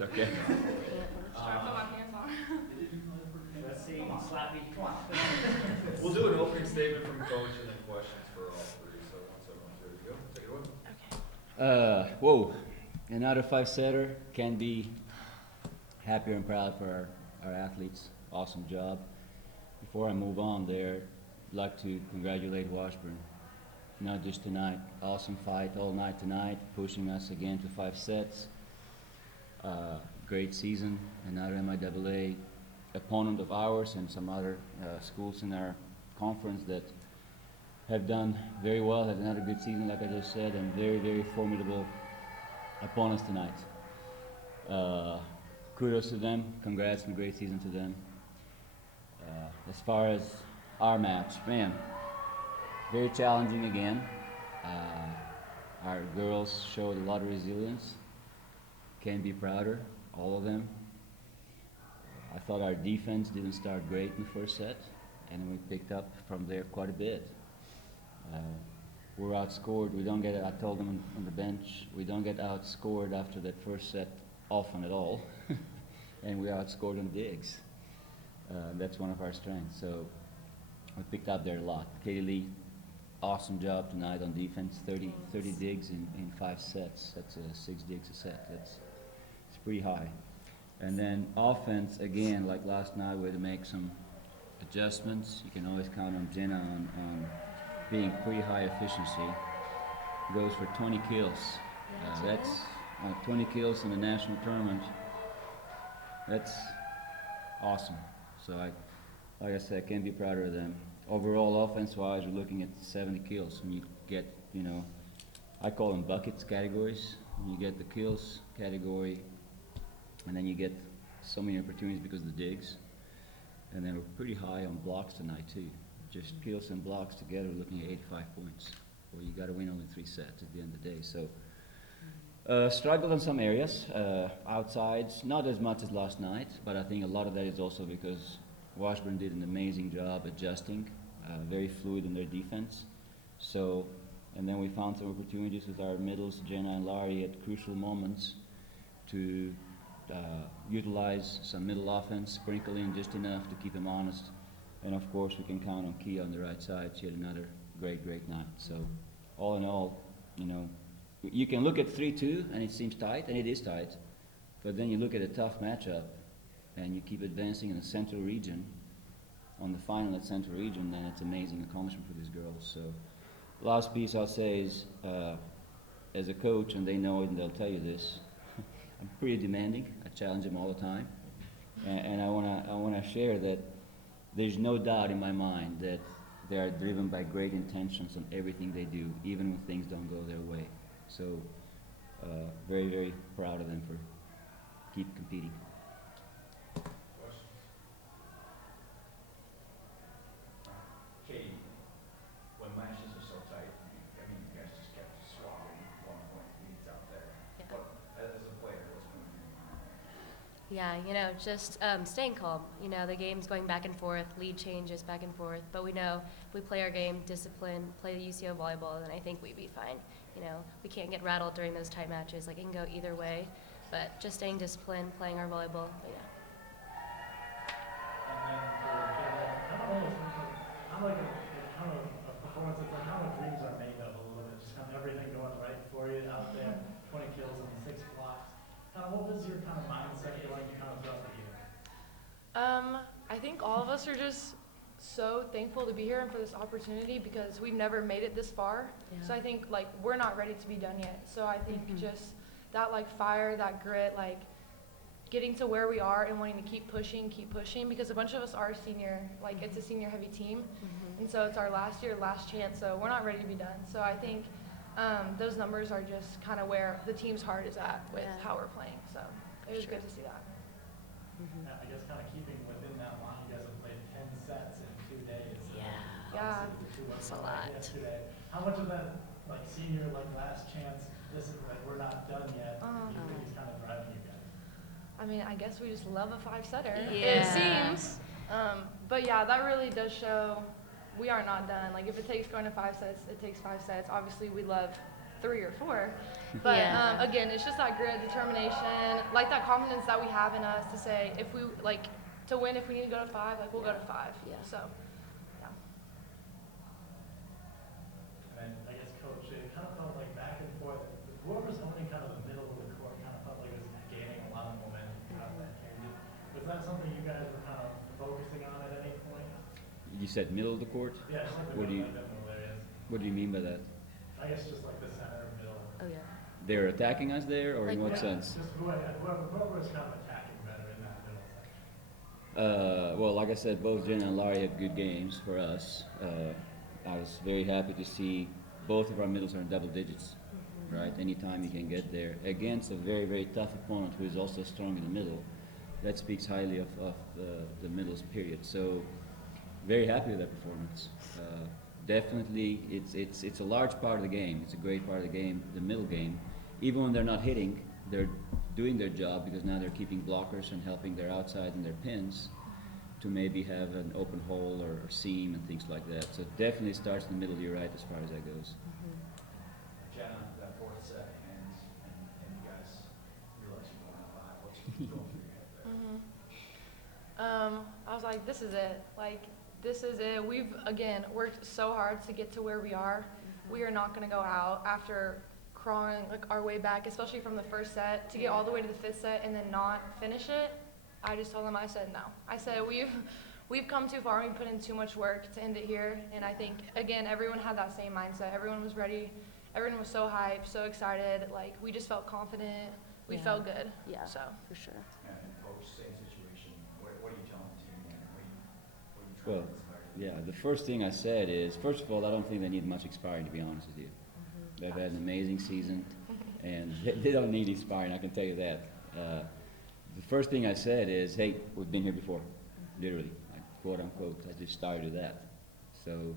It's okay. Trying to put my pants on. Let's see, Slappy. We'll do an opening statement from coach and then questions for all three. So once everyone's ready to go, take it away. Whoa, another five-setter. Can be happier and proud for our athletes. Awesome job. Before I move on there, I'd like to congratulate Washburn. Not just tonight, awesome fight all night tonight, pushing us again to 5 sets. Great season, another MIAA opponent of ours and some other schools in our conference that have done very well, had another good season like I just said, and very, very formidable opponents tonight. Kudos to them, congrats on a great season to them. As far as our match, man, very challenging again. Our girls showed a lot of resilience. Can't be prouder, all of them. I thought our defense didn't start great in the first set, and we picked up from there quite a bit. We're outscored. We don't get, I told them on the bench, we don't get outscored after that first set often at all, and we outscored on digs. That's one of our strengths. So we picked up there a lot. Katie Lee, awesome job tonight on defense. 30 digs in 5 sets. That's 6 digs a set. It's pretty high. And then offense, again, like last night, we had to make some adjustments. You can always count on Jenna on being pretty high efficiency. Goes for 20 kills. That's 20 kills in the national tournament. That's awesome. So like I said, I can't be prouder of them. Overall, offense-wise, we're looking at 70 kills. When you get, I call them buckets categories. You get the kills category, and then you get so many opportunities because of the digs. And then we're pretty high on blocks tonight too. Just kills and blocks together, we're looking at 85 points. Well, you got to win only 3 sets at the end of the day. So struggled in some areas, outsides, not as much as last night, but I think a lot of that is also because Washburn did an amazing job adjusting, very fluid in their defense. So, and then we found some opportunities with our middles, Jenna and Laurie, at crucial moments to utilize some middle offense, sprinkle in just enough to keep them honest. And of course, we can count on Kia on the right side. She had another great night. So, all in all, you can look at 3-2 and it seems tight, and it is tight. But then you look at a tough matchup, and you keep advancing in the Central region, on the final at Central region, then it's amazing accomplishment for these girls. So, last piece I'll say is, as a coach, and they know it and they'll tell you this, I'm pretty demanding. I challenge them all the time, and I wanna share that there's no doubt in my mind that they are driven by great intentions on everything they do, even when things don't go their way. So, very, very proud of them for keep competing. Katie, when matches are so tight, you guys just kept swabbing 1-point leads out there. Yeah. But as a player, what's going through your mind? Yeah, just staying calm. The game's going back and forth, lead changes back and forth, but we know if we play our game, discipline, play the UCO volleyball, then I think we'd be fine. We can't get rattled during those tight matches. Like, it can go either way, but just staying disciplined, playing our volleyball, but yeah. And then for Jenna, how a performance that's like how dreams are made of a little bit, just kind of everything going right for you out there, 20 kills and 6 blocks. What was your kind of mindset going throughout the year? I think all of us are just so thankful to be here and for this opportunity because we've never made it this far. Yeah. So I think we're not ready to be done yet. So I think just that fire, that grit, getting to where we are and wanting to keep pushing because a bunch of us are senior, it's a senior heavy team. And so it's our last year, last chance. So we're not ready to be done. So I think those numbers are just kind of where the team's heart is at with how we're playing. So it was good to see that. Yeah, I guess kind of keeping within that line, you guys have played 10 sets in 2 days. Yeah. That's a lot. Yesterday. How much of that, senior, last chance, this is we're not done yet, do you think is kind of driving you guys? I mean, I guess we just love a 5-setter. Yeah. It seems. But yeah, that really does show we are not done. If it takes going to 5 sets, it takes 5 sets. Obviously, we love 3 or 4. But Yeah. again, it's just that grit, determination, like that confidence that we have in us to say if we like to win, if we need to go to 5, like we'll go to 5. Yeah. So, yeah. And I guess, Coach, it kind of felt like back and forth. Whoever's owning kind of the middle of the court kind of felt like it was gaining a lot of momentum throughout that game. Was that something you guys were kind of focusing on at any point? You said middle of the court? Yeah, just like the What do you- middle areas. What do you mean by that? I guess just like the center, middle. Oh yeah. They're attacking us there, or in Like what Yeah, sense? Just whoever was kind of attacking better in that middle section. Well, like I said, both Jen and Laurie had good games for us. I was very happy to see both of our middles are in double digits, right? Anytime you can get there against a very, very tough opponent who is also strong in the middle, that speaks highly of the middles period. So, very happy with that performance. Definitely, it's a large part of the game. It's a great part of the game, the middle game. Even when they're not hitting, they're doing their job because now they're keeping blockers and helping their outside and their pins to maybe have an open hole or seam and things like that. So it definitely starts in the middle, you're right, as far as that goes. Jenna, that fourth set ends, and you guys realize you're going out 5. What's going through your head there? I was like, this is it. Like, this is it. We've, again, worked so hard to get to where we are. We are not going to go out after crawling like our way back, especially from the first set, to get all the way to the 5th set and then not finish it. I just told them, I said no. I said we've come too far. We've put in too much work to end it here. And I think, again, everyone had that same mindset. Everyone was ready. Everyone was so hyped, so excited. Like, we just felt confident. We Yeah. felt good. Yeah. So. For sure. And coach, same situation. What are you telling the team? And what are you Well, trying to inspire? yeah, the first thing I said is, first of all, I don't think they need much expiring, to be honest with you. They've had an amazing season, and they don't need expiring, I can tell you that. The first thing I said is, hey, we've been here before, literally, like, quote unquote. I just started with that. So,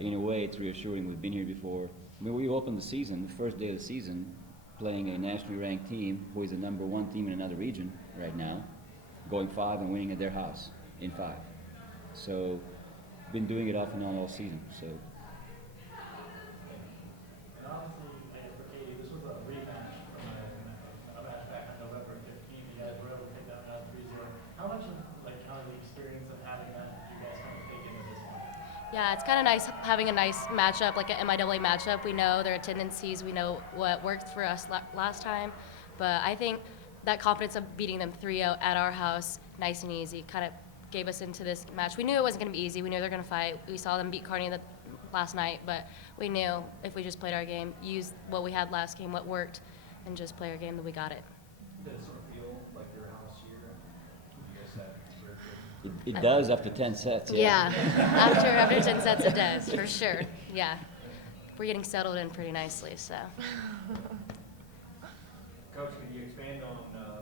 in a way, it's reassuring. We've been here before. I mean, we opened the season, the first day of the season, playing a nationally ranked team who is the #1 team in another region right now, going 5 and winning at their house in 5. So, been doing it off and on all season. So. And obviously, I guess for Katie, this was a rematch from a match back on November 15th. You guys were able to take that out 3-0. How much of the experience of having that did you guys kind of take into this one? Yeah, it's kind of nice having a nice matchup, like an MIAA matchup. We know their tendencies, we know what worked for us last time, but I think that confidence of beating them 3-0 at our house, nice and easy, kind of gave us into this match. We knew it wasn't going to be easy. We knew they were going to fight. We saw them beat Kearney last night, but we knew if we just played our game, used what we had last game, what worked, and just play our game, that we got it. Did it sort of feel like your house here? And you guys had very good. It does after 10 sets, Yeah, after 10 sets it does, for sure. Yeah, we're getting settled in pretty nicely, so. Coach, can you expand on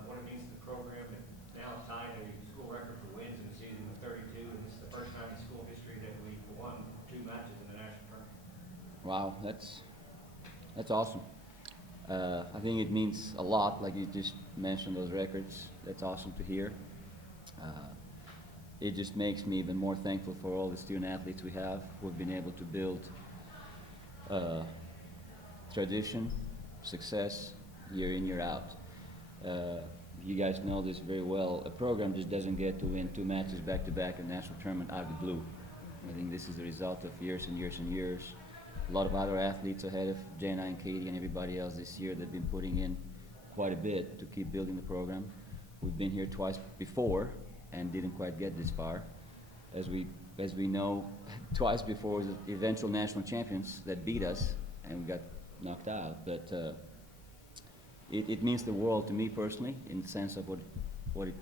what it means to the program and now tying a school record for wins in the season with 32, and this is the first time in school history that we've won 2 matches in the national tournament? Wow, that's awesome. I think it means a lot, like you just mentioned those records. That's awesome to hear. It just makes me even more thankful for all the student athletes we have who have been able to build tradition, success, year in, year out. You guys know this very well. A program just doesn't get to win 2 matches back-to-back in a national tournament out of the blue. I think this is the result of years and years and years. A lot of other athletes ahead of Jana and Katie and everybody else this year that have been putting in quite a bit to keep building the program. We've been here twice before and didn't quite get this far. As we know, twice before was the eventual national champions that beat us and we got knocked out. But it means the world to me personally in the sense of what it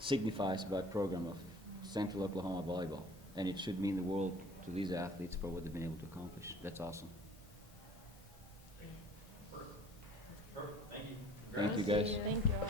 signifies about program of Central Oklahoma volleyball. And it should mean the world to these athletes for what they've been able to accomplish. That's awesome. Perfect. Thank you. Thank you guys. Thank you all.